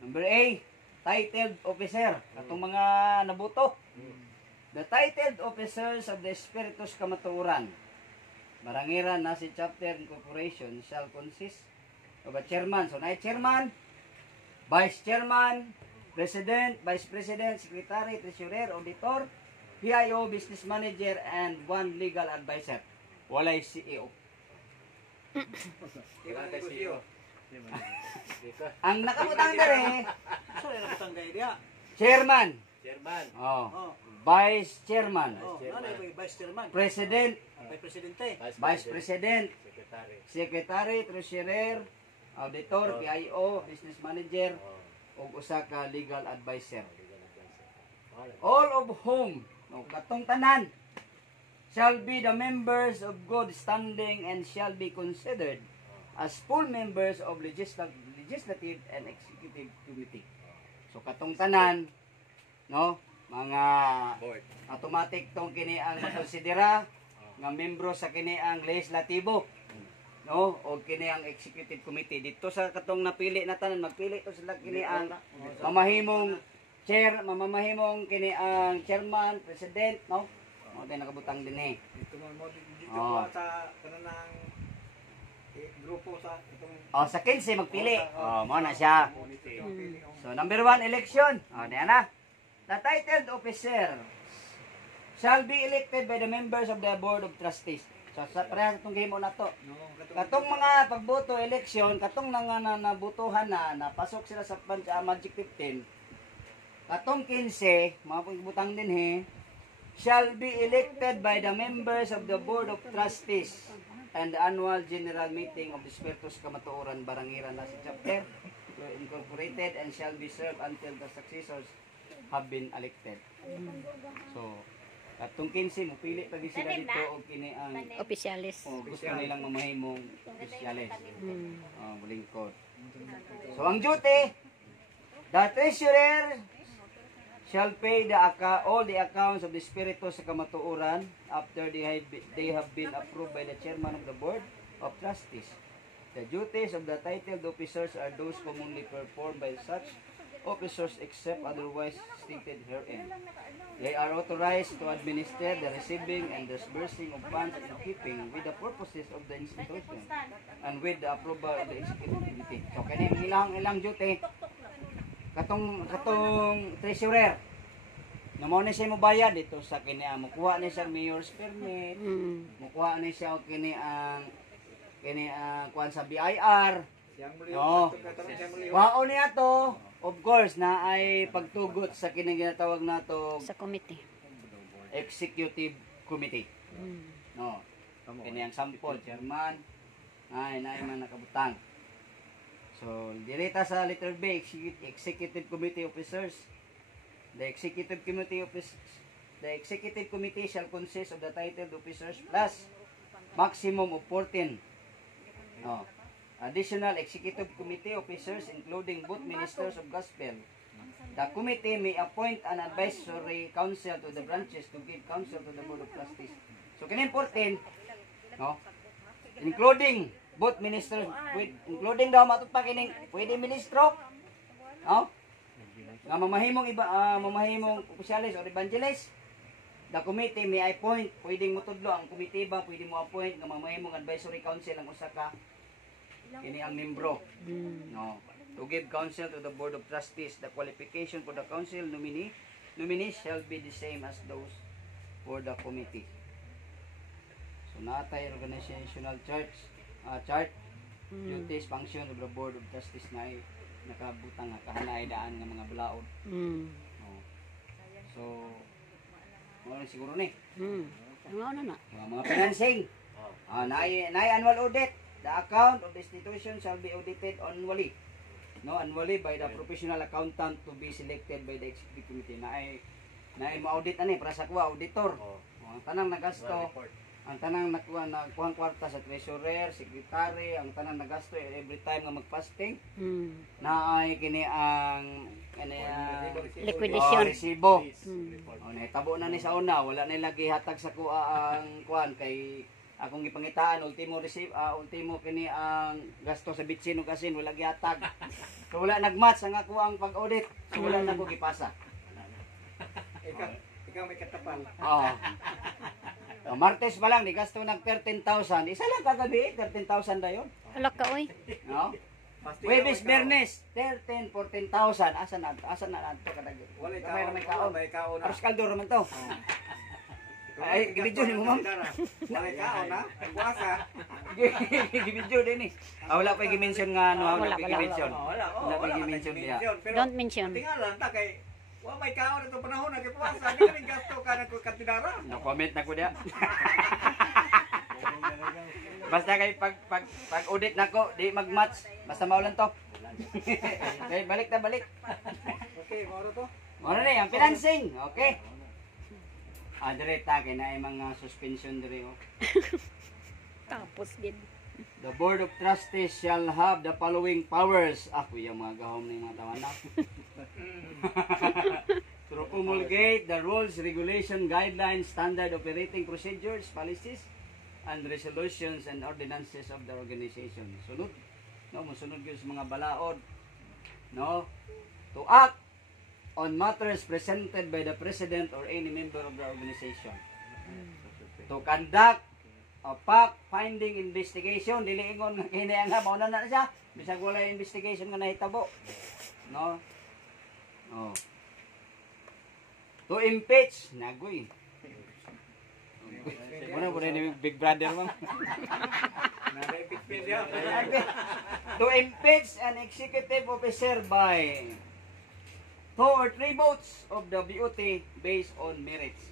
Number A, titled officer. Katong mga nabuto. The titled officers of the Spiritus Kamatuoran. Barangiran na si chapter incorporation shall consist of a chairman. So, na chairman, vice chairman, president, vice president, secretary, treasurer, auditor, PIO, business manager, and one legal advisor. Walay CEO. Wala kay CEO. Ang nakabutang dere, Sorry na katang gay dia. chairman, Chairman. oh, vice chairman, Oh, ano yung vice chairman? president, Vice presidente. vice president, Secretary. secretary, treasurer, auditor, PIO, business manager, ug usa ka legal advisor. All of whom, no, katong tanan, shall be the members of good standing and shall be considered as full members of legislative and executive committee. So katong tanan, no, mga Board. automatic tong kini ang konsidera nga membro sa kini ang legislatibo, no, o kini ang executive committee. Dito sa katong napili na tanan, magpili to sila kini ang mamahimong chair, mamahimong kini ang chairman, president, no. Mo tay nakabutang din eh. Ito mo dito Oh. sa kanang grupo sa itong O, sa 15 magpili. O, mo na siya. So, number 1, election. O, diyan na. The titled officer shall be elected by the members of the Board of Trustees. So, sa parehas itong game na to. Katong mga pagboto, election, katong nabutuhan na, napasok sila sa Magic 15, katong 15, mga pagbutang din he, shall be elected by the members of the Board of Trustees and the annual general meeting of the Spiritus Kamatuoran Barangiran na si chapter incorporated and shall be served until the successors have been elected. So, katong 15 mupili pag sila dito og kini ang Opisyalis. gusto nilang mamahimong opisyalis. Lingkod. So, ang duty, the treasurer shall pay all the accounts of the Spiritus sa Kamatuoran after they have been approved by the chairman of the Board of Trustees. The duties of the titled officers are those commonly performed by such officers except otherwise stated herein. They are authorized to administer the receiving and disbursing of funds in keeping with the purposes of the institution and with the approval of the executive committee. So, kanya ilang duty, katong treasurer, namo na siya mobayad dito sa kini ang mukuha ni siya mayor's permit, mukuha ni siya og kini ang kuan sa BIR. No. Wao niya to, of course, na ay pagtugot sa kini ginatawag nato Sa committee. executive committee. No. Kini ang sample, chairman, ay man nakabutang. So, direta sa letter B, executive committee officers. The executive committee shall consist of the titled officers plus maximum of 14. No. Additional executive committee officers including both ministers of gospel. The committee may appoint an advisory council to the branches to give counsel to the Board of Trustees. So, kini 14, no? Including both ministers, including daw matutpa kining pwede ministro, no? Nga mamahimong mamahimong opisyalis o evangelist, the committee may appoint, pwedeng mo tudlo ang committee ba, pwede mo appoint nga mamahimong advisory council ang usa ka kini ang membro. No. To give counsel to the Board of Trustees, the qualification for the council nominees shall be the same as those for the committee. So natay organizational chart, duties, function of the Board of Trustees na ay nakabutang nga kahanay-daan nga mga balaod. Oh. So, ano siguro ni? Ano na? Mga financing. Naay annual audit. The account of the institution shall be audited annually. No, annually by the professional accountant to be selected by the executive committee. Naay mo-audit ani para sa kuha auditor. Ang tanang nagasto, ang tanang nakuha na kuhang kwarta sa treasurer, secretary, ang tanang nagasto every time nga mag-fasting. Naay kini ang Liquidation. Resibo. Nahitabo na ni sa una, wala na lagi hatag sa kuha ang kuan kay akong gipangitaan ultimo ultimo kini ang gasto sa bitsin ug asin wala gihatag. So wala nagmatch ang ako ang pag-audit. So wala na ko gipasa. Ikaw may katapang. Martes pa lang, di gasto ng 13,000. Isa lang kagabi, 13,000 na yun. Alak ka, oy. No? Webes, Bernes, 13, 14,000. Asa na ito kadagi? May kaon. Aros kaldo naman to. Ay, gibidyo ni mo, ma'am. Walay kaon na. Buwasa. Gibidyo din eh. Wala pa i-mention nga, wala pa i-mention. Wala pa i-mention niya. Don't mention. Tingala ta kay wa may kaon ito panahon na kay puwasa. Di ka gasto ka na kantinara. No comment na ko diya. Basta kay pag audit nako, di mag-match. Basta maulan to. Okay, balik. Okay, moro to. Moro na ang financing. Okay. Dire ta kay na mga suspension dire oh. Tapos din. The Board of Trustees shall have the following powers. Yung mga gahom na yung mga tawanak. To promulgate the rules, regulation, guidelines, standard operating procedures, policies, and resolutions and ordinances of the organization. Sunod. No, musunod yun sa mga balaod. No? To act on matters presented by the president or any member of the organization. To conduct a fact-finding investigation, dili ingon nga kini ang mauna na siya, bisag wala investigation nga nahitabo. No? Oh. To impeach, nagoy. Muna po na yung Big Brother mo. To impeach an executive officer by 2 or 3 votes of the BOT based on merits.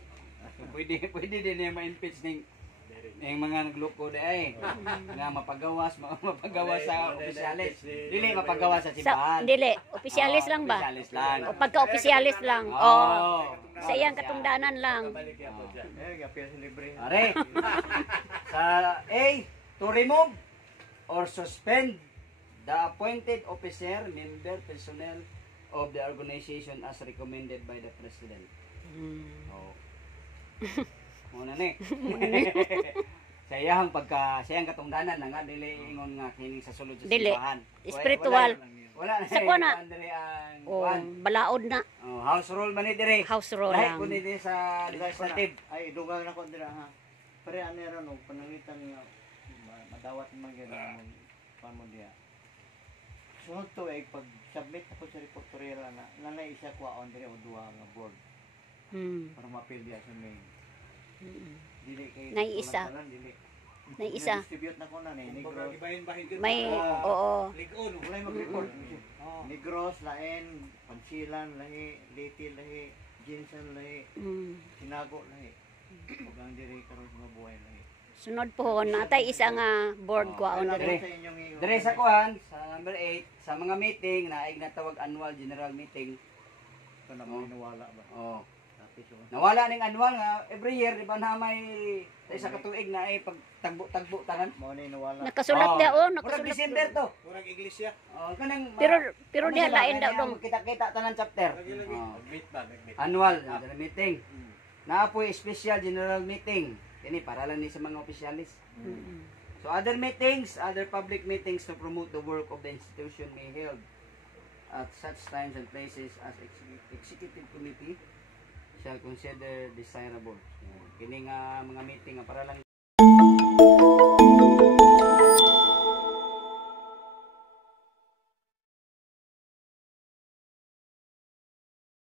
Pwede din niya ma-impeach ng mga nagloko di ay nga mapagawas sa opisyalis. Dili mapagawas sa simbahan. Dili, opisyalis lang ba? Opisyalis lang. O pagka-opisyalis lang. Sa iyang katungdanan lang. Are. Sa A, to remove or suspend the appointed officer, member, personnel of the organization as recommended by the president. Muna ni. Sayang katungdanan nga dili ingon nga kining sa sulod sa simbahan. Spiritual. Wala na. Sa kuana. Balaod na. House rule man ni dire. House rule Lahi lang. kun ni sa legislative. Ay, dugang na ko dira ha. Pare ani ron og panangitan nga madawat man gyud ang pamo diya. Sunod to ay pag submit ako sa reportorial na nanay isa ko on dire o duha nga board. Para mapil diya sa main. Dili kay Nay-isa. Nay-isa. Distribute na ko na ni Negros. May, oo. Ligon. Wala mag-report. Negros, lain, Pansilan, lahi, Litil, lahi, Jinsan, lahi, Sinago, lahi. Huwag ang diri karon sa mga buhay, lahi. Sunod po, natay isa nga board ko on dire. Dire sa kuhan, sa number 8, sa mga meeting na ay natawag annual general meeting. Ito na mo inuwala ba? Oo. Nawala ning annual nga every year di ba na may isa ka tuig na ay pagtagbo-tagbo tanan. Mo ni inuwala. Nakasulat daw, Murag nakasulat. December to. Murag iglesia. Kanang Pero diha lain daw dong. Kita tanan chapter. Meet ba? Annual general meeting. Naapoy special general meeting. Kini para lang ni sa mga opisyalis. So other meetings, other public meetings to promote the work of the institution may held at such times and places as executive committee, shall consider desirable. Kini nga mga meeting nga para lang